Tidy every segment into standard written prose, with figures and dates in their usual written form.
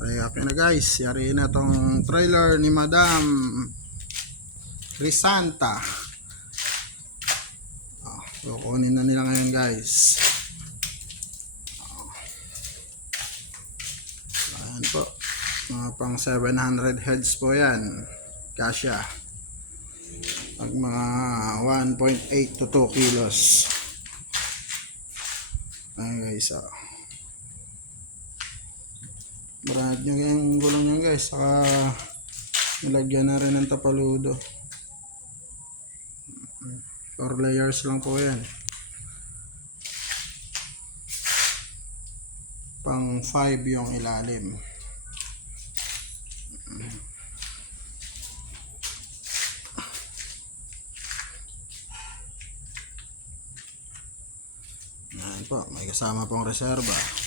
Okay na guys, yari na tong trailer ni Madam Crisanta. Kukunin na nila ngayon guys. Ayan po, mga pang 700 heads po yan, kasya. Pag mga 1.8 to 2 kilos. Ayan guys, brad nyo yung gulong nyo guys, saka nilagyan na rin ng tapaludo. 4 layers lang po yan, pang 5 yung ilalim. Ayan po, may kasama pong reserva.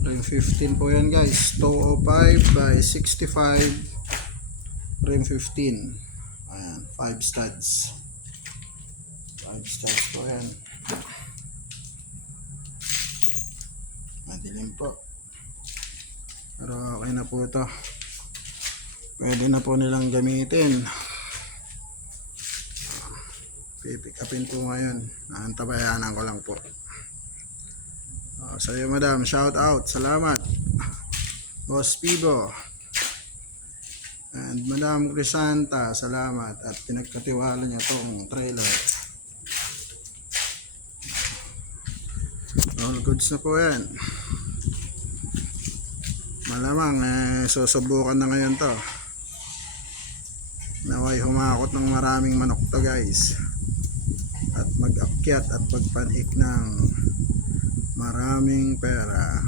Rim 15 po yan guys, 205 by 65, rim 15. Ayan, 5 studs. 5 studs po yan. Madilim po, pero okay na po ito. Pwede na po nilang gamitin. Pipick upin po ngayon. Naantabayanan ko lang po. Sa iyo madam, shout out, salamat Boss Pibo and Madam Crisanta, salamat at pinagkatiwala niya itong trailer. All goods na po yan. Malamang susubukan na ngayon to. Naway humakot ng maraming manok to guys, at mag-akyat at magpanhik ng maraming pera.